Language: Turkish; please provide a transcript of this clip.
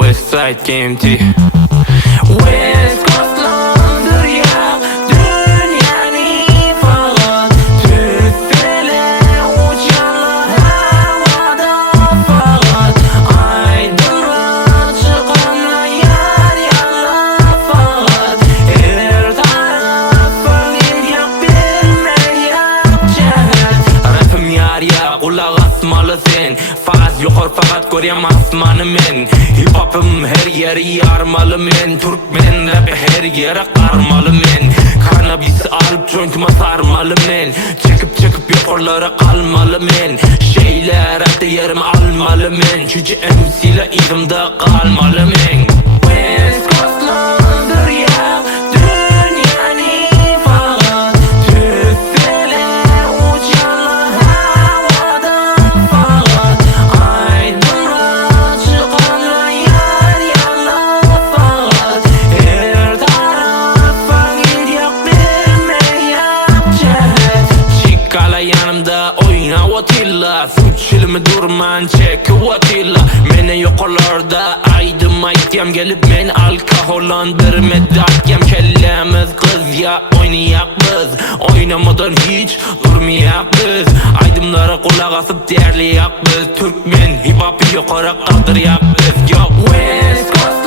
West Side KMT. West Coast'landır ya dünyanın falan. Tüfeyle uçanlar havada falan. Aydınlığa çıkanlar yar yalla falan. Her tarafın yak bilme yak cehet. Rapim yar ya kulak asmalı sen. Faz yuqor faqat ko'ryapman men. Hip hopim her yeri yarmalı men. Türkmen rapi her yere qarmalı men. Cannabis alıp joint'ima sarmalı men. Çekip yuqorlara qalmalı men. Şeyler rapte yerimi almalı men. Çünkü MC'ler izimde qalmalı men. West Coast'landır ya dünyanın falan. Tüfeyle uçanlar havada falan. Aydınlığa çıkanlar yar yalla falan. Her tarafın yak bilme yak cehet. Çıkkala yanımda oyna vatilla. Suçilimi durman çeki vatilla. Mene yuqorlarda aydım aytgam gelip men alkohollandırmedi aytgam. Kellemiz kız ya oynayak biz. Oynamadan hiç durmayak biz. Aydımlara kulak asıp derliyak biz. Türkmen hip hop'ı yuqora qaldıryak biz. Yo West Coast